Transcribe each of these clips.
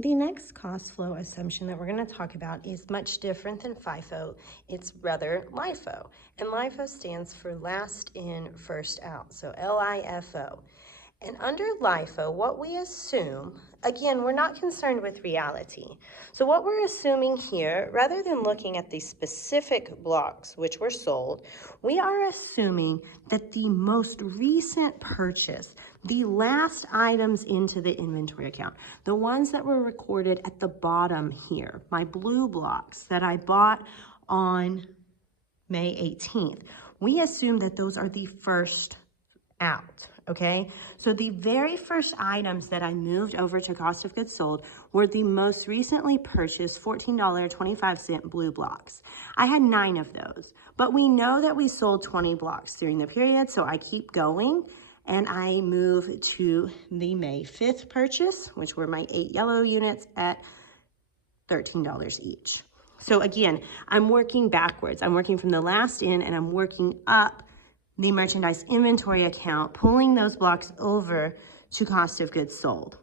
The next cost flow assumption that we're going to talk about is much different than FIFO. It's rather LIFO. And LIFO stands for last in, first out. So LIFO. And under LIFO, what we assume, again, we're not concerned with reality. So what we're assuming here, rather than looking at the specific blocks which were sold, we are assuming that the most recent purchase, the last items into the inventory account, the ones that were recorded at the bottom here, my blue blocks that I bought on May 18th, we assume that those are the first out, okay? So the very first items that I moved over to cost of goods sold were the most recently purchased $14.25 blue blocks. I had 9 of those, but we know that we sold 20 blocks during the period, so I keep going and I move to the May 5th purchase, which were my 8 yellow units at $13 each. So again, I'm working backwards. I'm working from the last in and I'm working up the merchandise inventory account, pulling those blocks over to cost of goods sold.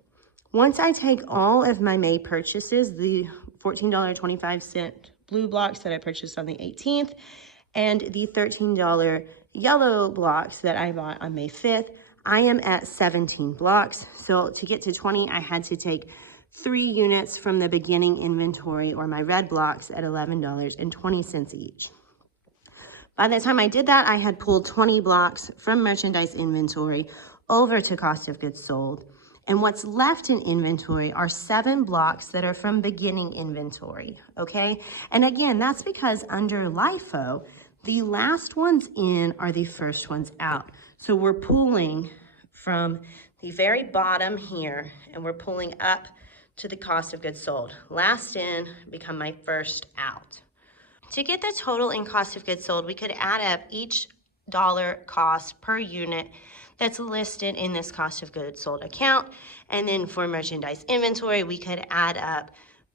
Once I take all of my May purchases, the $14.25 blue blocks that I purchased on the 18th and the $13 yellow blocks that I bought on May 5th, I am at 17 blocks. So to get to 20, I had to take 3 units from the beginning inventory or my red blocks at $11.20 each. By the time I did that, I had pulled 20 blocks from merchandise inventory over to cost of goods sold. And what's left in inventory are 7 blocks that are from beginning inventory, okay? And again, that's because under LIFO, the last ones in are the first ones out. So we're pulling from the very bottom here and we're pulling up to the cost of goods sold. Last in become my first out. To get the total in cost of goods sold, we could add up each dollar cost per unit that's listed in this cost of goods sold account. And then for merchandise inventory, we could add up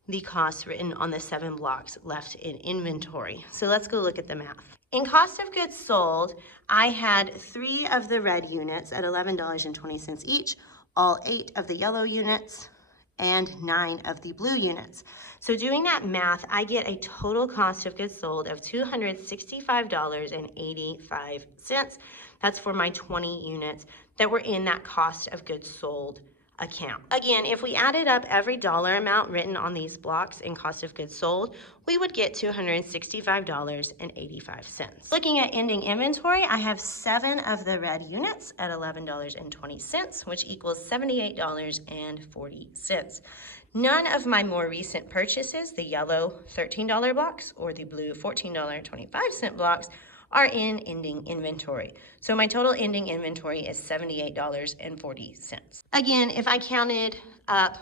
the costs written on the 7 blocks left in inventory. So let's go look at the math. In cost of goods sold, I had 3 of the red units at $11.20 each, all 8 of the yellow units, and 9 of the blue units. So doing that math, I get a total cost of goods sold of $265.85. That's for my 20 units that were in that cost of goods sold account. Again, if we added up every dollar amount written on these blocks in cost of goods sold, we would get $265.85. Looking at ending inventory, I have 7 of the red units at $11.20, which equals $78.40. None of my more recent purchases, the yellow $13 blocks or the blue $14.25 blocks, are in ending inventory. So my total ending inventory is $78.40. Again, if I counted up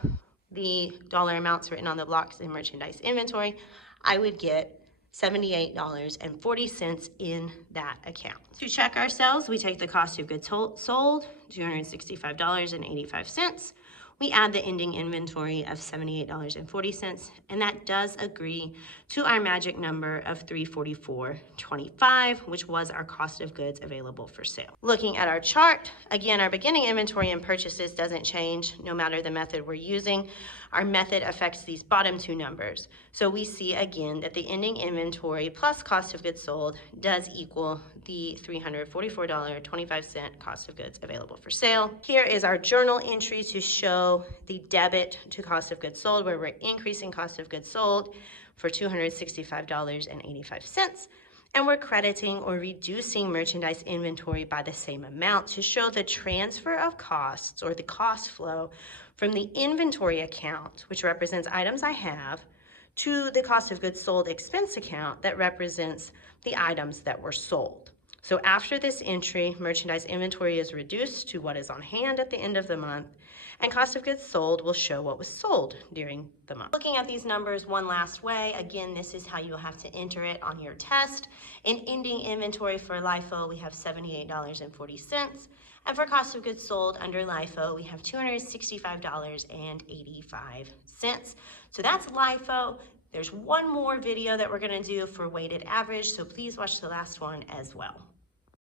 the dollar amounts written on the blocks in merchandise inventory, I would get $78.40 in that account. To check ourselves, we take the cost of goods sold, $265.85. We add the ending inventory of $78.40, and that does agree to our magic number of $344.25, which was our cost of goods available for sale. Looking at our chart, again, our beginning inventory and purchases doesn't change no matter the method we're using. Our method affects these bottom 2 numbers. So we see again that the ending inventory plus cost of goods sold does equal the $344.25 cost of goods available for sale. Here is our journal entry to show the debit to cost of goods sold, where we're increasing cost of goods sold for $265.85. And we're crediting or reducing merchandise inventory by the same amount to show the transfer of costs or the cost flow from the inventory account, which represents items I have, to the cost of goods sold expense account that represents the items that were sold. So after this entry, merchandise inventory is reduced to what is on hand at the end of the month, and cost of goods sold will show what was sold during the month. Looking at these numbers one last way, again, this is how you'll have to enter it on your test. In ending inventory for LIFO, we have $78.40. And for cost of goods sold under LIFO, we have $265.85. So that's LIFO. There's one more video that we're gonna do for weighted average, so please watch the last one as well.